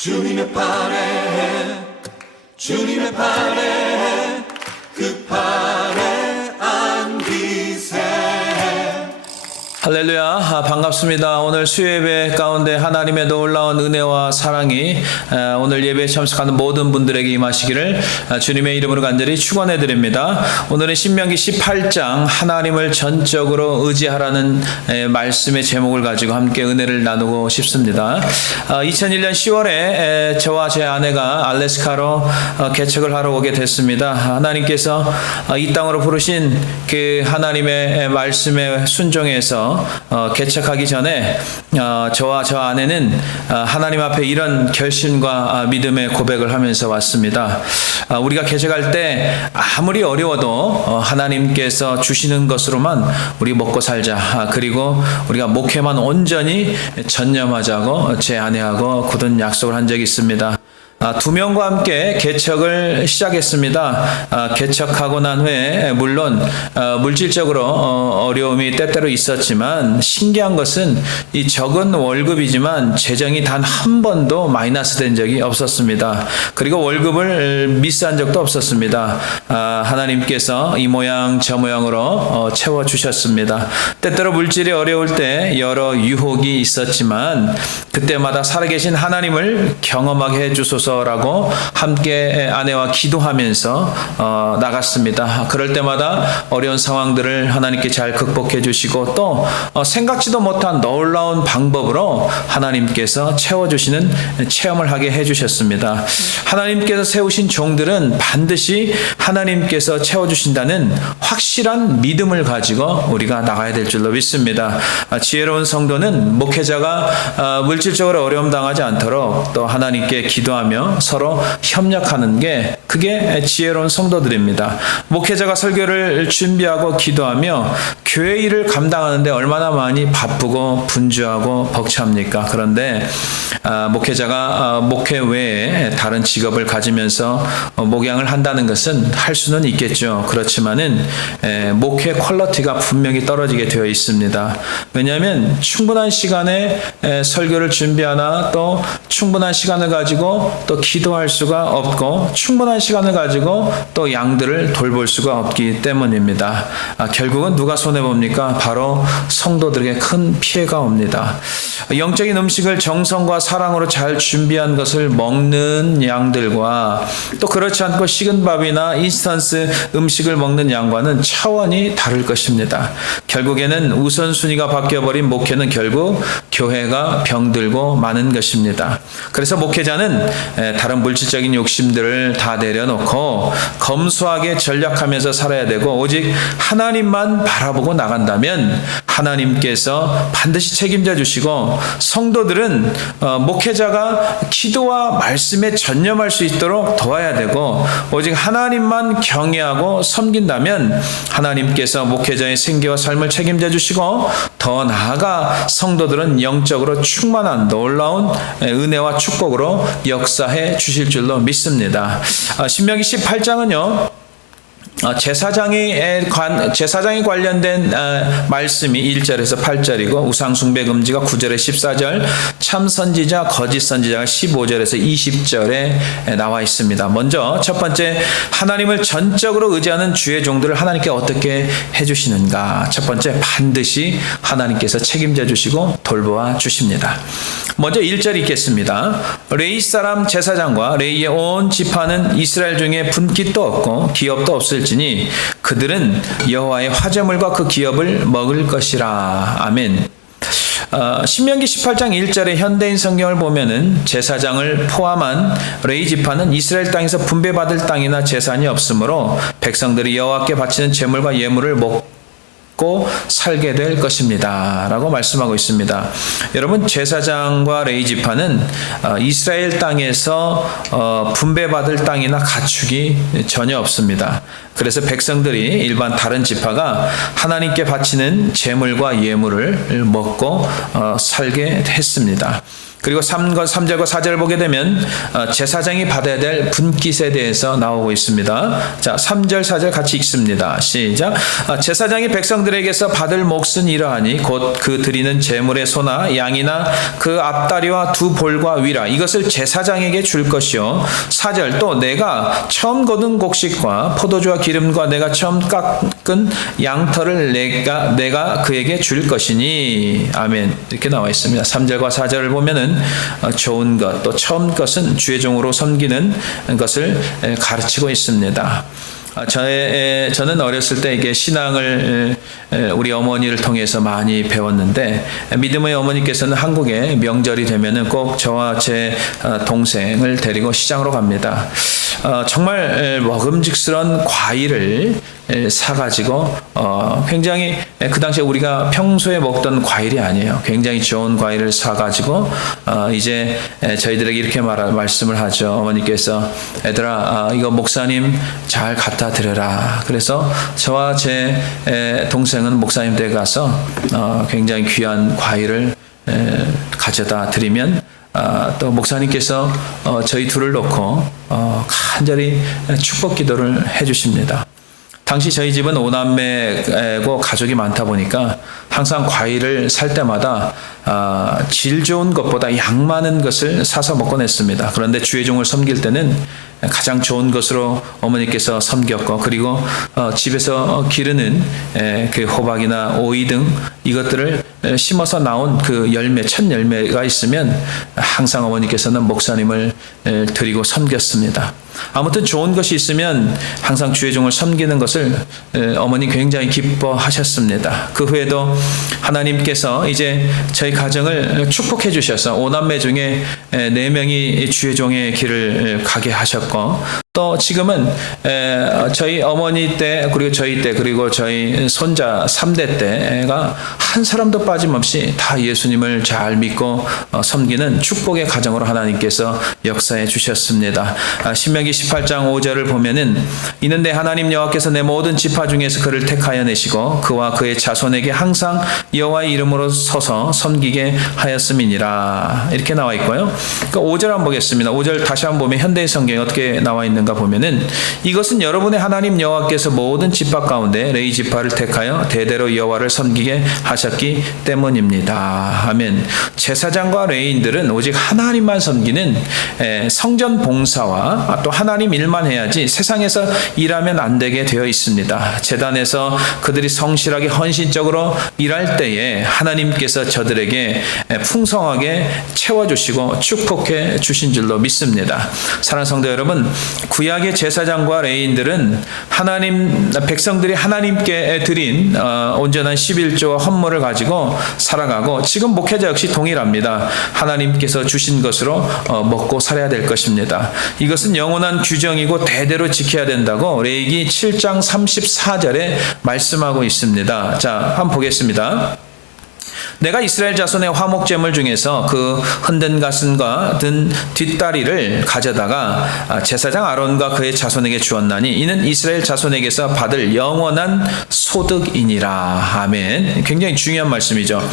주님의 팔에 주님의 팔에 그 팔에 안기세. 할렐루야, 반갑습니다. 오늘 수요예배 가운데 하나님의 놀라운 은혜와 사랑이 오늘 예배에 참석하는 모든 분들에게 임하시기를 주님의 이름으로 간절히 축원해 드립니다. 오늘은 신명기 18장 하나님을 전적으로 의지하라는 말씀의 제목을 가지고 함께 은혜를 나누고 싶습니다. 2001년 10월에 저와 제 아내가 알래스카로 개척을 하러 오게 됐습니다. 하나님께서 이 땅으로 부르신 그 하나님의 말씀에 순종해서 개척하기 전에 저와 저 아내는 하나님 앞에 이런 결심과 믿음의 고백을 하면서 왔습니다. 우리가 개척할 때 아무리 어려워도 하나님께서 주시는 것으로만 우리 먹고 살자. 그리고 우리가 목회만 온전히 전념하자고 제 아내하고 굳은 약속을 한 적이 있습니다. 두 명과 함께 개척을 시작했습니다. 개척하고 난 후에 물론 물질적으로 어려움이 때때로 있었지만 신기한 것은 이 적은 월급이지만 재정이 단 한 번도 마이너스 된 적이 없었습니다. 그리고 월급을 미스한 적도 없었습니다. 하나님께서 이 모양 저 모양으로 채워주셨습니다. 때때로 물질이 어려울 때 여러 유혹이 있었지만 그때마다 살아계신 하나님을 경험하게 해주소서 라고 함께 아내와 기도하면서 나갔습니다. 그럴 때마다 어려운 상황들을 하나님께 잘 극복해 주시고 또 생각지도 못한 놀라운 방법으로 하나님께서 채워주시는 체험을 하게 해주셨습니다. 하나님께서 세우신 종들은 반드시 하나님께서 채워주신다는 확실한 믿음을 가지고 우리가 나가야 될 줄로 믿습니다. 지혜로운 성도는 목회자가 물질적으로 어려움 당하지 않도록 또 하나님께 기도하며 서로 협력하는 게 그게 지혜로운 성도들입니다. 목회자가 설교를 준비하고 기도하며 교회 일을 감당하는데 얼마나 많이 바쁘고 분주하고 벅찹니까? 그런데 목회자가 목회 외에 다른 직업을 가지면서 목양을 한다는 것은 할 수는 있겠죠. 그렇지만은 목회 퀄리티가 분명히 떨어지게 되어 있습니다. 왜냐하면 충분한 시간에 설교를 준비하나 또 충분한 시간을 가지고 또 기도할 수가 없고 충분한 시간을 가지고 또 양들을 돌볼 수가 없기 때문입니다. 결국은 누가 손해봅니까? 바로 성도들에게 큰 피해가 옵니다. 영적인 음식을 정성과 사랑으로 잘 준비한 것을 먹는 양들과 또 그렇지 않고 식은 밥이나 인스턴트 음식을 먹는 양과는 차원이 다를 것입니다. 결국에는 우선순위가 바뀌어버린 목회는 결국 교회가 병들고 마는 것입니다. 그래서 목회자는 다른 물질적인 욕심들을 다 내려놓고 검소하게 전략하면서 살아야 되고 오직 하나님만 바라보고 나간다면 하나님께서 반드시 책임져 주시고 성도들은 목회자가 기도와 말씀에 전념할 수 있도록 도와야 되고 오직 하나님만 경외하고 섬긴다면 하나님께서 목회자의 생계와 삶을 책임져 주시고 더 나아가 성도들은 영적으로 충만한 놀라운 은혜와 축복으로 역사해 주실 줄로 믿습니다. 신명기 18장은요. 제사장에 관련된 말씀이 1절에서 8절이고 우상숭배 금지가 9절에 14절, 참선지자, 거짓선지자가 15절에서 20절에 나와 있습니다. 먼저 첫 번째, 하나님을 전적으로 의지하는 주의 종들을 하나님께 어떻게 해주시는가. 첫 번째, 반드시 하나님께서 책임져 주시고 돌보아 주십니다. 먼저 1절 읽겠습니다. 레이 사람 제사장과 레이의 온 지파는 이스라엘 중에 분깃도 없고 기업도 없을지니 그들은 여호와의 화제물과 그 기업을 먹을 것이라. 아멘. 신명기 18장 1절의 현대인 성경을 보면은 제사장을 포함한 레위 지파는 이스라엘 땅에서 분배받을 땅이나 재산이 없으므로 백성들이 여호와께 바치는 제물과 예물을 먹고 살게 될 것입니다 라고 말씀하고 있습니다. 여러분, 제사장과 레위 지파는 이스라엘 땅에서 분배받을 땅이나 가축이 전혀 없습니다. 그래서 백성들이 일반 다른 지파가 하나님께 바치는 제물과 예물을 먹고 살게 했습니다. 그리고 3절과 4절을 보게 되면 제사장이 받아야 될 분깃에 대해서 나오고 있습니다. 자, 3절 4절 같이 읽습니다. 시작. 제사장이 백성들에게서 받을 몫은 이러하니 곧 그 드리는 제물의 소나 양이나 그 앞다리와 두 볼과 위라 이것을 제사장에게 줄 것이요. 4절 또 내가 처음 거둔 곡식과 포도주와 기름과 내가 처음 깎은 양털을 내가 그에게 줄 것이니. 아멘. 이렇게 나와 있습니다. 3절과 4절을 보면은 좋은 것, 또 처음 것은 주의 종으로 섬기는 것을 가르치고 있습니다. 저는 어렸을 때 이게 신앙을 우리 어머니를 통해서 많이 배웠는데, 믿음의 어머니께서는 한국에 명절이 되면은 꼭 저와 제 동생을 데리고 시장으로 갑니다. 정말 먹음직스러운 과일을 사가지고 굉장히 그 당시에 우리가 평소에 먹던 과일이 아니에요. 굉장히 좋은 과일을 사가지고 이제 저희들에게 이렇게 말씀을 하죠. 어머니께서 애들아 이거 목사님 잘 갖다 드려라. 그래서 저와 제 동생은 목사님 댁에 가서 굉장히 귀한 과일을 가져다 드리면 또 목사님께서 저희 둘을 놓고 간절히 축복 기도를 해주십니다. 당시 저희 집은 5남매고 가족이 많다 보니까 항상 과일을 살 때마다 질 좋은 것보다 양 많은 것을 사서 먹곤 했습니다. 그런데 주의 종을 섬길 때는 가장 좋은 것으로 어머니께서 섬겼고, 그리고 집에서 기르는 그 호박이나 오이 등 이것들을 심어서 나온 그 열매, 첫 열매가 있으면 항상 어머니께서는 목사님을 드리고 섬겼습니다. 아무튼 좋은 것이 있으면 항상 주의 종을 섬기는 것을 어머니 굉장히 기뻐하셨습니다. 그 후에도 하나님께서 이제 저희 가정을 축복해 주셔서 5남매 중에 4명이 주의 종의 길을 가게 하셨고, 또 지금은 저희 어머니 때, 그리고 저희 때, 그리고 저희 손자 3대 때가 한 사람도 빠짐없이 다 예수님을 잘 믿고 섬기는 축복의 가정으로 하나님께서 역사해 주셨습니다. 신명기 18장 5절을 보면은 이는 내 하나님 여호와께서 내 모든 지파 중에서 그를 택하여 내시고 그와 그의 자손에게 항상 여호와의 이름으로 서서 섬기게 하였음이니라. 이렇게 나와 있고요. 그러니까 5절 한번 보겠습니다. 5절 다시 한번 보면 현대의 성경에 어떻게 나와 있는가 보면은 이것은 여러분의 하나님 여호와께서 모든 지파 가운데 레위 지파를 택하여 대대로 여호와를 섬기게 하셨기 때문입니다. 아멘. 제사장과 레위인들은 오직 하나님만 섬기는 성전 봉사와 또 하나님 일만 해야지 세상에서 일하면 안 되게 되어 있습니다. 제단에서 그들이 성실하게 헌신적으로 일할 때에 하나님께서 저들에게 풍성하게 채워주시고 축복해 주신 줄로 믿습니다. 사랑하는 성도 여러분, 구약의 제사장과 레위인들은 하나님 백성들이 하나님께 드린 온전한 11조와 헌물을 가지고 살아가고, 지금 목회자 역시 동일합니다. 하나님께서 주신 것으로 먹고 살아야 될 것입니다. 이것은 영원한 규정이고 대대로 지켜야 된다고 레위기 7장 34절에 말씀하고 있습니다. 자, 한번 보겠습니다. 내가 이스라엘 자손의 화목제물 중에서 그 흔든 가슴과 든 뒷다리를 가져다가 제사장 아론과 그의 자손에게 주었나니 이는 이스라엘 자손에게서 받을 영원한 소득이니라. 아멘. 굉장히 중요한 말씀이죠.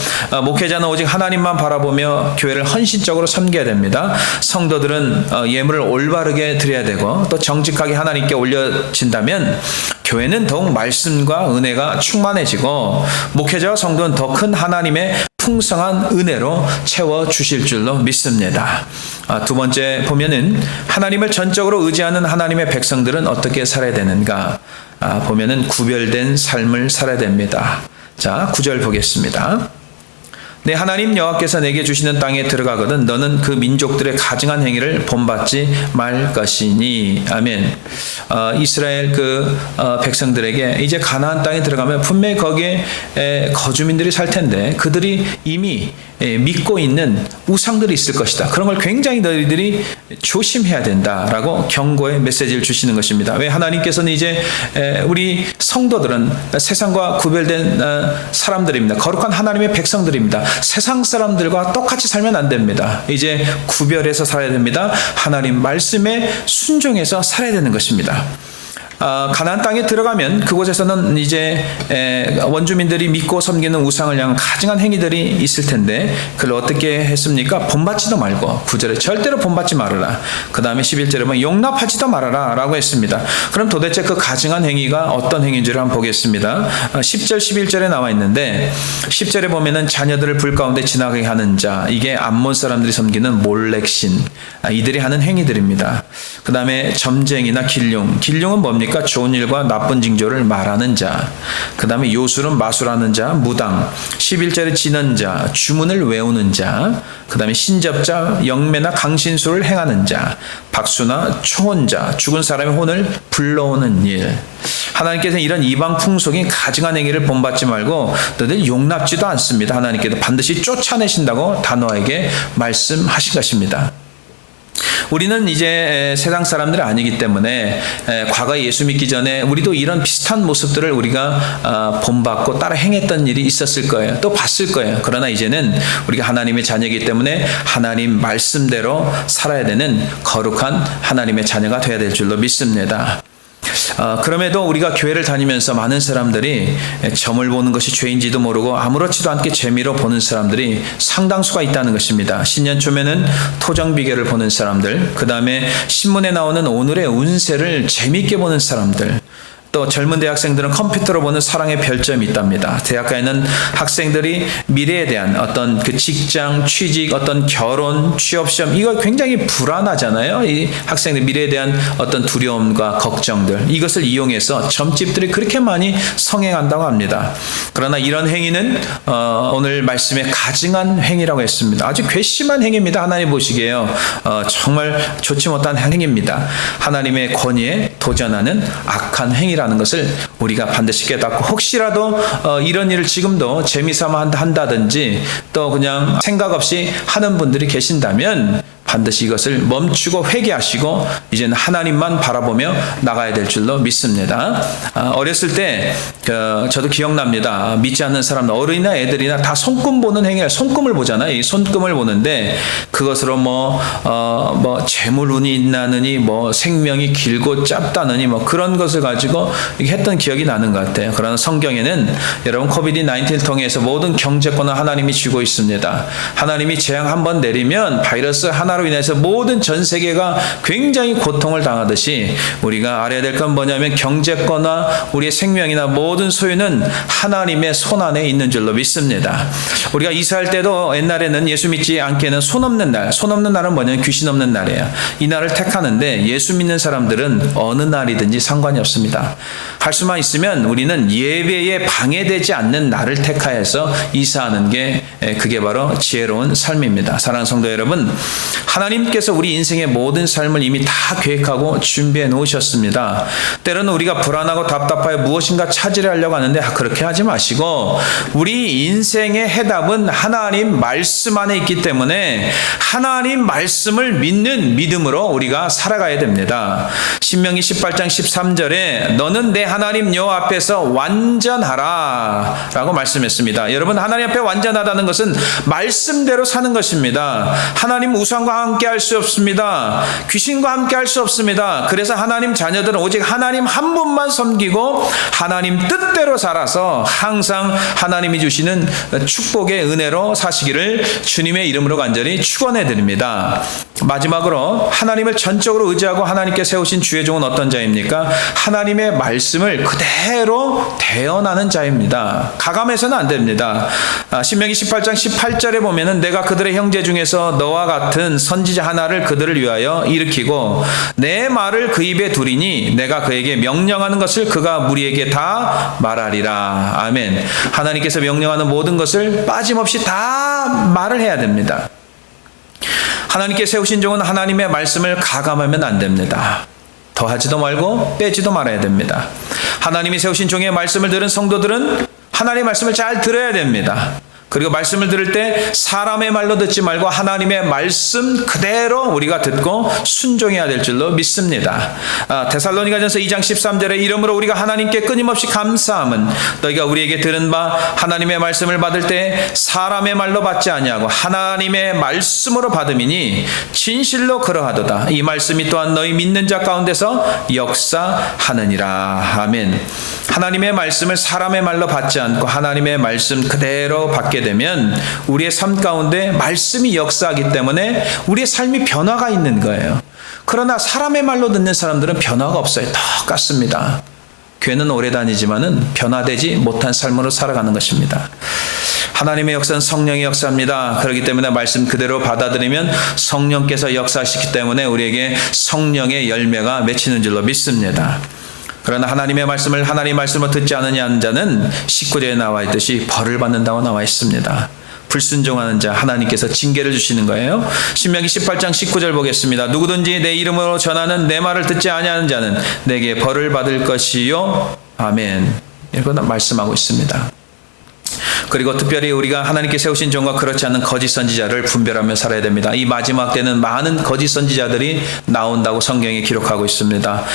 목회자는 오직 하나님만 바라보며 교회를 헌신적으로 섬겨야 됩니다. 성도들은 예물을 올바르게 드려야 되고, 또 정직하게 하나님께 올려진다면 교회는 더욱 말씀과 은혜가 충만해지고 목회자와 성도는 더 큰 하나님의 풍성한 은혜로 채워주실 줄로 믿습니다. 두 번째 보면은 하나님을 전적으로 의지하는 하나님의 백성들은 어떻게 살아야 되는가 보면은 구별된 삶을 살아야 됩니다. 자, 9절 보겠습니다. 내 하나님 여호와께서 내게 주시는 땅에 들어가거든 너는 그 민족들의 가증한 행위를 본받지 말 것이니. 아멘. 이스라엘 백성들에게 이제 가나안 땅에 들어가면 분명히 거기에 거주민들이 살 텐데 그들이 이미 믿고 있는 우상들이 있을 것이다. 그런 걸 굉장히 너희들이 조심해야 된다라고 경고의 메시지를 주시는 것입니다. 왜? 하나님께서는 이제 우리 성도들은 세상과 구별된 사람들입니다. 거룩한 하나님의 백성들입니다. 세상 사람들과 똑같이 살면 안 됩니다. 이제 구별해서 살아야 됩니다. 하나님 말씀에 순종해서 살아야 되는 것입니다. 가나안 땅에 들어가면 그곳에서는 이제 원주민들이 믿고 섬기는 우상을 향한 가증한 행위들이 있을 텐데 그걸 어떻게 했습니까? 본받지도 말고 9절에 절대로 본받지 말아라. 그 다음에 11절에 보면 용납하지도 말아라 라고 했습니다. 그럼 도대체 그 가증한 행위가 어떤 행위인지를 한번 보겠습니다. 10절 11절에 나와 있는데 10절에 보면은 자녀들을 불 가운데 지나가게 하는 자, 이게 암몬 사람들이 섬기는 몰렉신, 이들이 하는 행위들입니다. 그 다음에 점쟁이나 길흉은 뭡니까? 좋은 일과 나쁜 징조를 말하는 자. 그 다음에 요술은 마술하는 자, 무당. 11절에 지는 자, 주문을 외우는 자. 그 다음에 신접자, 영매나 강신술을 행하는 자, 박수나 초혼자, 죽은 사람의 혼을 불러오는 일. 하나님께서는 이런 이방 풍속인 가증한 행위를 본받지 말고 너희들 용납지도 않습니다. 하나님께서 반드시 쫓아내신다고 단호하게 말씀하신 것입니다. 우리는 이제 세상 사람들이 아니기 때문에 과거에 예수 믿기 전에 우리도 이런 비슷한 모습들을 우리가 본받고 따라 행했던 일이 있었을 거예요. 또 봤을 거예요. 그러나 이제는 우리가 하나님의 자녀이기 때문에 하나님 말씀대로 살아야 되는 거룩한 하나님의 자녀가 되어야 될 줄로 믿습니다. 그럼에도 우리가 교회를 다니면서 많은 사람들이 점을 보는 것이 죄인지도 모르고 아무렇지도 않게 재미로 보는 사람들이 상당수가 있다는 것입니다. 신년 초면은 토정 비결을 보는 사람들, 그 다음에 신문에 나오는 오늘의 운세를 재미있게 보는 사람들, 또 젊은 대학생들은 컴퓨터로 보는 사랑의 별점이 있답니다. 대학가에는 학생들이 미래에 대한 어떤 그 직장, 취직, 어떤 결혼, 취업시험, 이거 굉장히 불안하잖아요. 이 학생들 미래에 대한 어떤 두려움과 걱정들, 이것을 이용해서 점집들이 그렇게 많이 성행한다고 합니다. 그러나 이런 행위는 오늘 말씀에 가증한 행위라고 했습니다. 아주 괘씸한 행위입니다. 하나님 보시기에요. 정말 좋지 못한 행위입니다. 하나님의 권위에 도전하는 악한 행위라는 것을 우리가 반드시 깨닫고, 혹시라도 이런 일을 지금도 재미삼아 한다든지 또 그냥 생각 없이 하는 분들이 계신다면 반드시 이것을 멈추고 회개하시고 이제는 하나님만 바라보며 나가야 될 줄로 믿습니다. 어렸을 때 저도 기억납니다. 믿지 않는 사람, 어른이나 애들이나 다 손금 보는 행위를, 손금을 보잖아요. 이 손금을 보는데 그것으로 뭐 재물운이 있나느니 뭐 생명이 길고 짧다느니 뭐 그런 것을 가지고 했던 기억이 나는 것 같아요. 그러나 성경에는 여러분 코비드-19를 통해서 모든 경제권을 하나님이 쥐고 있습니다. 하나님이 재앙 한번 내리면 바이러스 하나로 인해서 모든 전 세계가 굉장히 고통을 당하듯이 우리가 알아야 될 건 뭐냐면 경제권이나 우리의 생명이나 모든 소유는 하나님의 손 안에 있는 줄로 믿습니다. 우리가 이사할 때도 옛날에는 예수 믿지 않게는 손 없는 날, 손 없는 날은 뭐냐면 귀신 없는 날이에요. 이 날을 택하는데 예수 믿는 사람들은 어느 날이든지 상관이 없습니다. 할 수만 있으면 우리는 예배에 방해되지 않는 날을 택하여서 이사하는 게 그게 바로 지혜로운 삶입니다. 사랑하는 성도 여러분, 하나님께서 우리 인생의 모든 삶을 이미 다 계획하고 준비해 놓으셨습니다. 때로는 우리가 불안하고 답답하여 무엇인가 찾으려 하려고 하는데 그렇게 하지 마시고 우리 인생의 해답은 하나님 말씀 안에 있기 때문에 하나님 말씀을 믿는 믿음으로 우리가 살아가야 됩니다. 신명기 18장 13절에 너는 내 하나님 여호와 앞에서 완전하라 라고 말씀했습니다. 여러분, 하나님 앞에 완전하다는 것은 말씀대로 사는 것입니다. 하나님 우상과 함께 할 수 없습니다. 귀신과 함께 할 수 없습니다. 그래서 하나님 자녀들은 오직 하나님 한 분만 섬기고 하나님 뜻대로 살아서 항상 하나님이 주시는 축복의 은혜로 사시기를 주님의 이름으로 간절히 축원해 드립니다. 마지막으로 하나님을 전적으로 의지하고 하나님께 세우신 주의 종은 어떤 자입니까? 하나님의 말씀을 그대로 대언하는 자입니다. 가감해서는 안 됩니다. 신명기 18장 18절에 보면은 내가 그들의 형제 중에서 너와 같은 선지자 하나를 그들을 위하여 일으키고 내 말을 그 입에 두리니 내가 그에게 명령하는 것을 그가 무리에게 다 말하리라. 아멘. 하나님께서 명령하는 모든 것을 빠짐없이 다 말을 해야 됩니다. 하나님께 세우신 종은 하나님의 말씀을 가감하면 안 됩니다. 더하지도 말고 빼지도 말아야 됩니다. 하나님이 세우신 종의 말씀을 들은 성도들은 하나님의 말씀을 잘 들어야 됩니다. 그리고 말씀을 들을 때 사람의 말로 듣지 말고 하나님의 말씀 그대로 우리가 듣고 순종해야 될 줄로 믿습니다. 데살로니가전서 2장 13절에 이러므로 우리가 하나님께 끊임없이 감사함은 너희가 우리에게 들은 바 하나님의 말씀을 받을 때 사람의 말로 받지 아니하고 하나님의 말씀으로 받음이니 진실로 그러하도다. 이 말씀이 또한 너희 믿는 자 가운데서 역사하느니라. 아멘. 하나님의 말씀을 사람의 말로 받지 않고 하나님의 말씀 그대로 받게 되면 우리의 삶 가운데 말씀이 역사하기 때문에 우리의 삶이 변화가 있는 거예요. 그러나 사람의 말로 듣는 사람들은 변화가 없어요. 똑같습니다. 교회는 오래 다니지만은 변화되지 못한 삶으로 살아가는 것입니다. 하나님의 역사는 성령의 역사입니다. 그렇기 때문에 말씀 그대로 받아들이면 성령께서 역사하시기 때문에 우리에게 성령의 열매가 맺히는 줄로 믿습니다. 그러나 하나님의 말씀을 듣지 않느냐 하는 자는 19절에 나와 있듯이 벌을 받는다고 나와 있습니다. 불순종하는 자 하나님께서 징계를 주시는 거예요. 신명기 18장 19절 보겠습니다. 누구든지 내 이름으로 전하는 내 말을 듣지 아니하는 자는 내게 벌을 받을 것이요. 아멘. 이렇게 말씀하고 있습니다. 그리고 특별히 우리가 하나님께 세우신 종과 그렇지 않은 거짓 선지자를 분별하며 살아야 됩니다. 이 마지막 때는 많은 거짓 선지자들이 나온다고 성경에 기록하고 있습니다.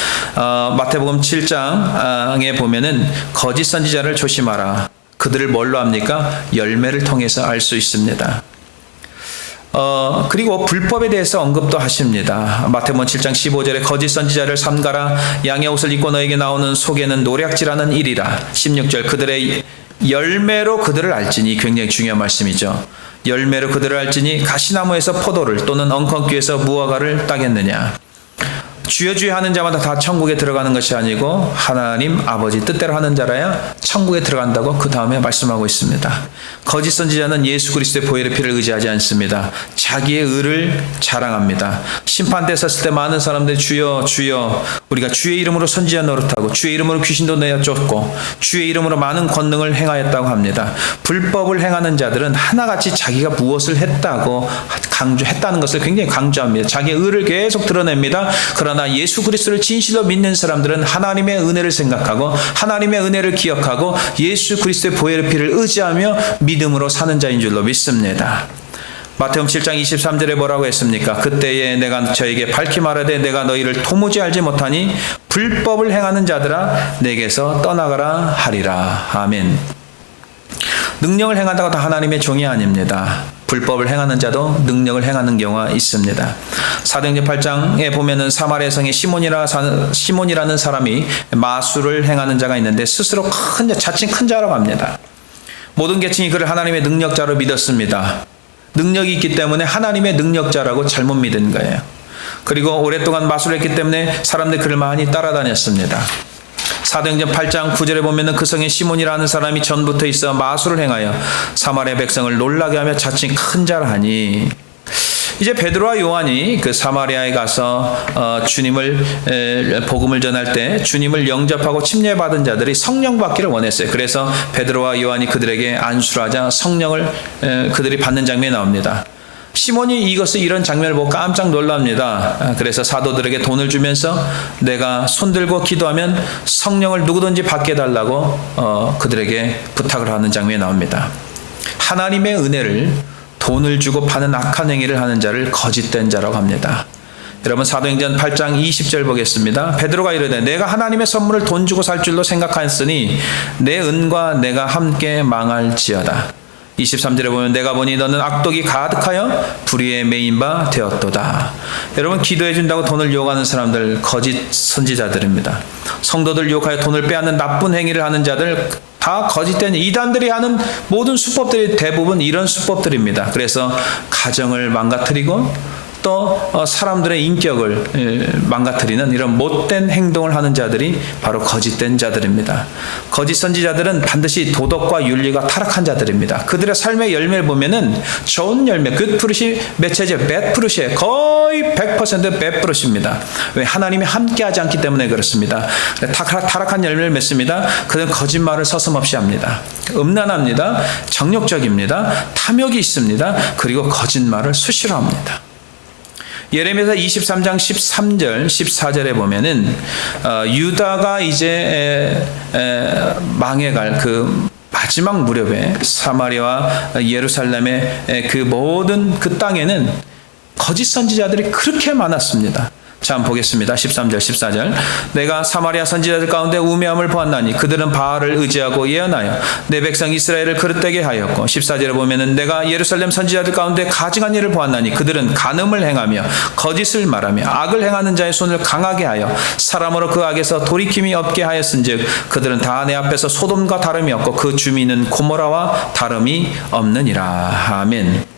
마태복음 7장에 보면은 거짓 선지자를 조심하라. 그들을 뭘로 합니까? 열매를 통해서 알 수 있습니다. 그리고 불법에 대해서 언급도 하십니다. 마태복음 7장 15절에 거짓 선지자를 삼가라. 양의 옷을 입고 너에게 나오는 속에는 노략질하는 일이라. 16절 그들의 열매로 그들을 알지니, 굉장히 중요한 말씀이죠. 열매로 그들을 알지니 가시나무에서 포도를 또는 엉겅퀴에서 무화과를 따겠느냐. 주여 주여 하는 자마다 다 천국에 들어가는 것이 아니고 하나님 아버지 뜻대로 하는 자라야 천국에 들어간다고 그 다음에 말씀하고 있습니다. 거짓 선지자는 예수 그리스도의 보혈의 피를 의지하지 않습니다. 자기의 의를 자랑합니다. 심판대 섰을 때 많은 사람들이 주여 주여 우리가 주의 이름으로 선지자 노릇하고 주의 이름으로 귀신도 내어 쫓고 주의 이름으로 많은 권능을 행하였다고 합니다. 불법을 행하는 자들은 하나같이 자기가 무엇을 했다고 강조했다는 것을 굉장히 강조합니다. 자기의 의를 계속 드러냅니다. 그러나 예수 그리스도를 진실로 믿는 사람들은 하나님의 은혜를 생각하고 하나님의 은혜를 기억하고 예수 그리스도의 보혈의 피를 의지하며 믿음으로 사는 자인 줄로 믿습니다. 마태복음 7장 23절에 뭐라고 했습니까? 그때에 내가 저에게 밝히 말하되 내가 너희를 도무지 알지 못하니 불법을 행하는 자들아 내게서 떠나가라 하리라. 아멘. 능력을 행한다고 다 하나님의 종이 아닙니다. 불법을 행하는 자도 능력을 행하는 경우가 있습니다. 사도행전 8장에 보면은 사마리아 성에 시몬이라는 사람이 마술을 행하는 자가 있는데 스스로 자칭 큰 자라고 합니다. 모든 계층이 그를 하나님의 능력자로 믿었습니다. 능력이 있기 때문에 하나님의 능력자라고 잘못 믿은 거예요. 그리고 오랫동안 마술을 했기 때문에 사람들이 그를 많이 따라다녔습니다. 사도행전 8장 9절에 보면은 그 성에 시몬이라는 사람이 전부터 있어 마술을 행하여 사마리아 백성을 놀라게 하며 자칭 큰 자라 하니, 이제 베드로와 요한이 그 사마리아에 가서 주님을 복음을 전할 때 주님을 영접하고 침례받은 자들이 성령 받기를 원했어요. 그래서 베드로와 요한이 그들에게 안수를 하자 성령을 그들이 받는 장면이 나옵니다. 시몬이 이런 장면을 보고 깜짝 놀랍니다. 그래서 사도들에게 돈을 주면서 내가 손들고 기도하면 성령을 누구든지 받게 해달라고 그들에게 부탁을 하는 장면이 나옵니다. 하나님의 은혜를 돈을 주고 파는 악한 행위를 하는 자를 거짓된 자라고 합니다. 여러분 사도행전 8장 20절 보겠습니다. 베드로가 이르되 내가 하나님의 선물을 돈 주고 살 줄로 생각하였으니 내 은과 내가 함께 망할지어다. 23절에 보면 내가 보니 너는 악독이 가득하여 불의에 매인 바 되었도다. 여러분 기도해 준다고 돈을 유혹하는 사람들 거짓 선지자들입니다. 성도들 유혹하여 돈을 빼앗는 나쁜 행위를 하는 자들 다 거짓된 이단들이 하는 모든 수법들이 대부분 이런 수법들입니다. 그래서 가정을 망가뜨리고 또 사람들의 인격을 망가뜨리는 이런 못된 행동을 하는 자들이 바로 거짓된 자들입니다. 거짓 선지자들은 반드시 도덕과 윤리가 타락한 자들입니다. 그들의 삶의 열매를 보면은 좋은 열매, good fruit이 맺혀져 bad fruit이에요. 거의 100% bad fruit입니다. 왜? 하나님이 함께하지 않기 때문에 그렇습니다. 타락한 열매를 맺습니다. 그들은 거짓말을 서슴없이 합니다. 음란합니다. 정욕적입니다. 탐욕이 있습니다. 그리고 거짓말을 수시로 합니다. 예레미야서 23장 13절 14절에 보면은 유다가 이제 망해갈 그 마지막 무렵에 사마리아와 예루살렘의 그 모든 그 땅에는 거짓 선지자들이 그렇게 많았습니다. 자, 한번 보겠습니다. 13절 14절. 내가 사마리아 선지자들 가운데 우매함을 보았나니 그들은 바알을 의지하고 예언하여 내 백성 이스라엘을 그릇되게 하였고, 14절에 보면은 내가 예루살렘 선지자들 가운데 가증한 일을 보았나니 그들은 간음을 행하며 거짓을 말하며 악을 행하는 자의 손을 강하게 하여 사람으로 그 악에서 돌이킴이 없게 하였은즉 그들은 다 내 앞에서 소돔과 다름이 없고 그 주민은 고모라와 다름이 없느니라. 아멘.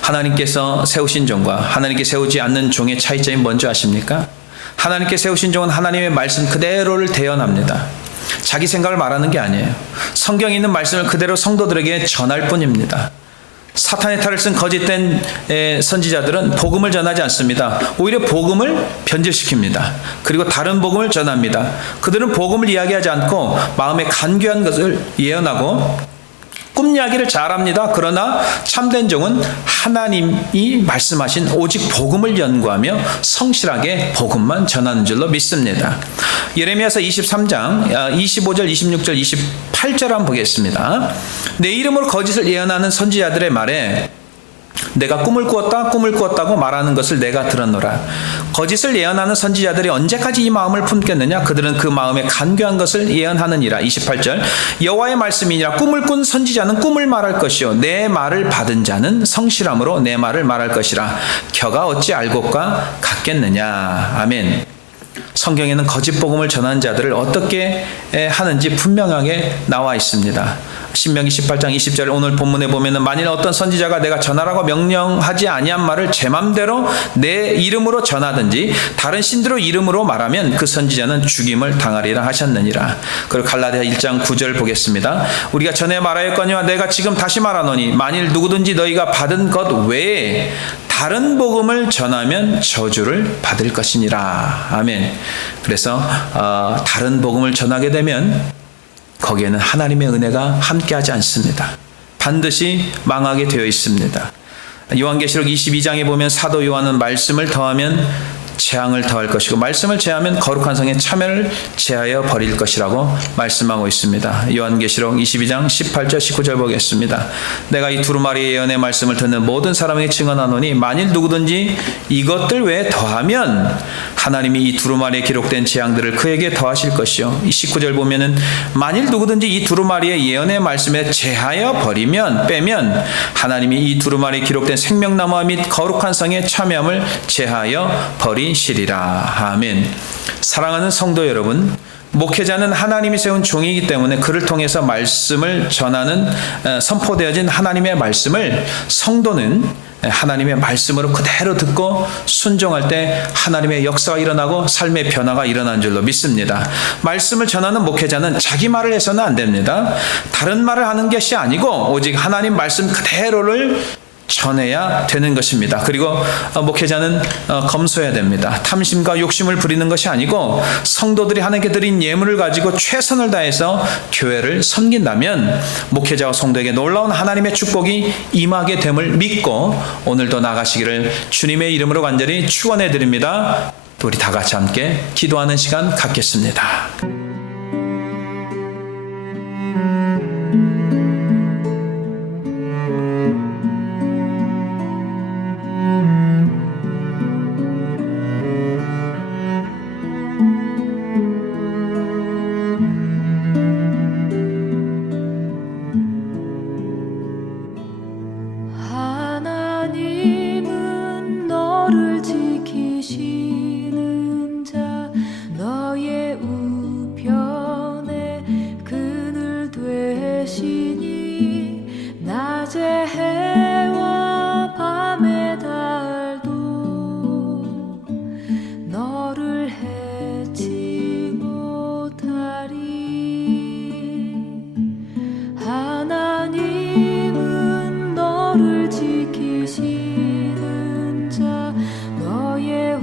하나님께서 세우신 종과 하나님께 세우지 않는 종의 차이점이 뭔지 아십니까? 하나님께 세우신 종은 하나님의 말씀 그대로를 대언합니다. 자기 생각을 말하는 게 아니에요. 성경에 있는 말씀을 그대로 성도들에게 전할 뿐입니다. 사탄의 탈을 쓴 거짓된 선지자들은 복음을 전하지 않습니다. 오히려 복음을 변질시킵니다. 그리고 다른 복음을 전합니다. 그들은 복음을 이야기하지 않고 마음에 간교한 것을 예언하고 꿈 이야기를 잘합니다. 그러나 참된 종은 하나님이 말씀하신 오직 복음을 연구하며 성실하게 복음만 전하는 줄로 믿습니다. 예레미야서 23장 25절 26절 28절 한번 보겠습니다. 내 이름으로 거짓을 예언하는 선지자들의 말에 내가 꿈을 꾸었다고 말하는 것을 내가 들었노라. 거짓을 예언하는 선지자들이 언제까지 이 마음을 품겠느냐? 그들은 그 마음에 간교한 것을 예언하느니라. 28절. 여호와의 말씀이니라. 꿈을 꾼 선지자는 꿈을 말할 것이요 내 말을 받은 자는 성실함으로 내 말을 말할 것이라. 겨가 어찌 알곡과 같겠느냐. 아멘. 성경에는 거짓 복음을 전하는 자들을 어떻게 하는지 분명하게 나와 있습니다. 신명기 18장 20절 오늘 본문에 보면은 만일 어떤 선지자가 내가 전하라고 명령하지 아니한 말을 제 맘대로 내 이름으로 전하든지 다른 신들의 이름으로 말하면 그 선지자는 죽임을 당하리라 하셨느니라. 그리고 갈라디아 1장 9절 보겠습니다. 우리가 전에 말하였거니와 내가 지금 다시 말하노니 만일 누구든지 너희가 받은 것 외에 다른 복음을 전하면 저주를 받을 것이니라. 아멘. 그래서 다른 복음을 전하게 되면 거기에는 하나님의 은혜가 함께하지 않습니다. 반드시 망하게 되어 있습니다. 요한계시록 22장에 보면 사도 요한은 말씀을 더하면 재앙을 더할 것이고 말씀을 제하면 거룩한 성의 참여를 제하여 버릴 것이라고 말씀하고 있습니다. 요한계시록 22장 18절 19절 보겠습니다. 내가 이 두루마리의 예언의 말씀을 듣는 모든 사람에게 증언하노니 만일 누구든지 이것들 외에 더하면 하나님이 이 두루마리에 기록된 재앙들을 그에게 더하실 것이요. 이 19절 보면은 만일 누구든지 이 두루마리의 예언의 말씀에 제하여 버리면 빼면 하나님이 이 두루마리에 기록된 생명나무와 및 거룩한 성의 참여함을 제하여 버리시리라. 아멘. 사랑하는 성도 여러분, 목회자는 하나님이 세운 종이기 때문에 그를 통해서 말씀을 전하는 선포되어진 하나님의 말씀을 성도는 하나님의 말씀으로 그대로 듣고 순종할 때 하나님의 역사가 일어나고 삶의 변화가 일어나는 줄로 믿습니다. 말씀을 전하는 목회자는 자기 말을 해서는 안 됩니다. 다른 말을 하는 것이 아니고 오직 하나님 말씀 그대로를 전해야 되는 것입니다. 그리고 목회자는 검소해야 됩니다. 탐심과 욕심을 부리는 것이 아니고 성도들이 하나님께 드린 예물을 가지고 최선을 다해서 교회를 섬긴다면 목회자와 성도에게 놀라운 하나님의 축복이 임하게 됨을 믿고 오늘도 나가시기를 주님의 이름으로 간절히 축원해 드립니다. 우리 다 같이 함께 기도하는 시간 갖겠습니다. 하나님은 너를 지키시는 자 너의 우편에 그늘 되시니 낮의 해와 밤의 달도 너를 해치 못하리. 하나님은 너를 지키시는 자 너의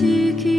지키